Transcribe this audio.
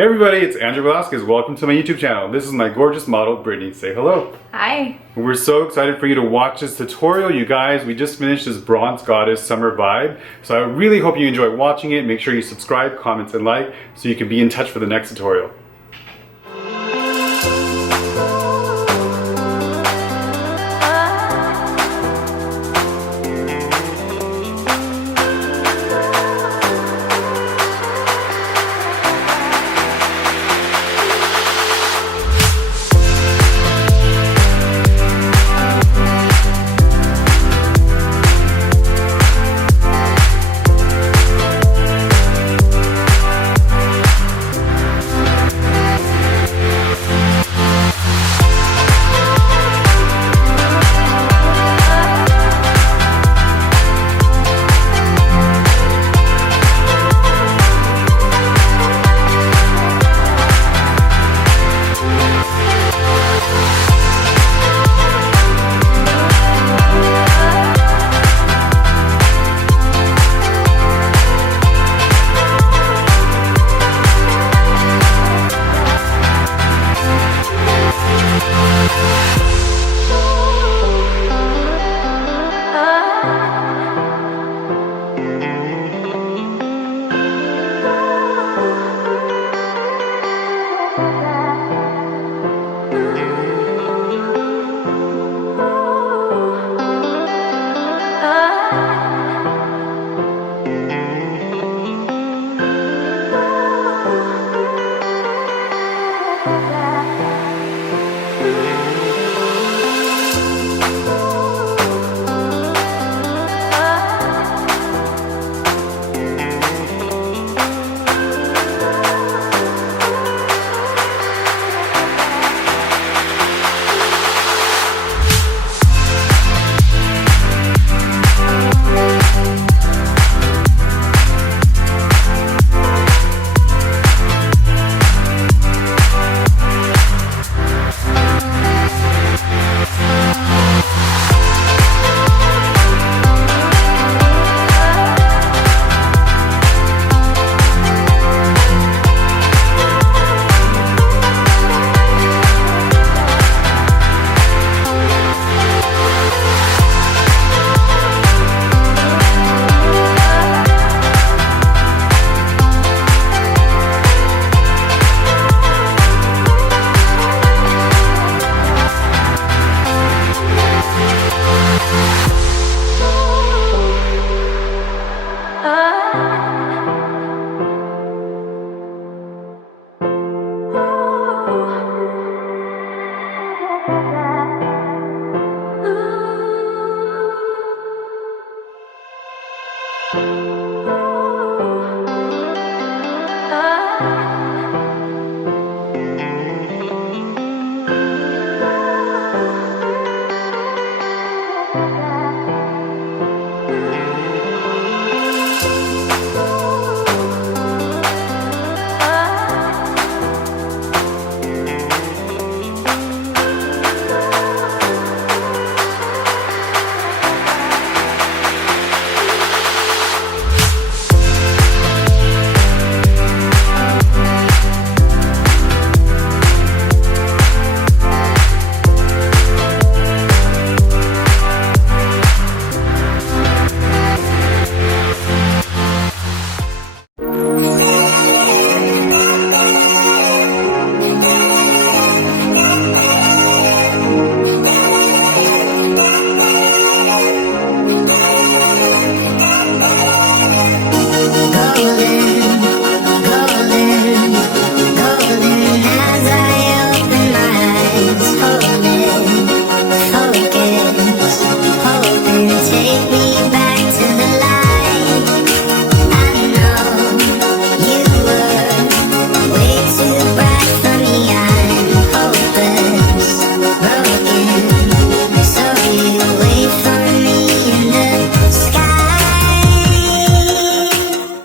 Hey everybody, it's Andrew Velasquez. Welcome to my YouTube channel. This is my gorgeous model, Brittany. Say hello. Hi. We're so excited for you to watch this tutorial, you guys. We just finished this Bronze Goddess Summer Vibe. So I really hope you enjoy watching it. Make sure you subscribe, comment, and like so you can be in touch for the next tutorial.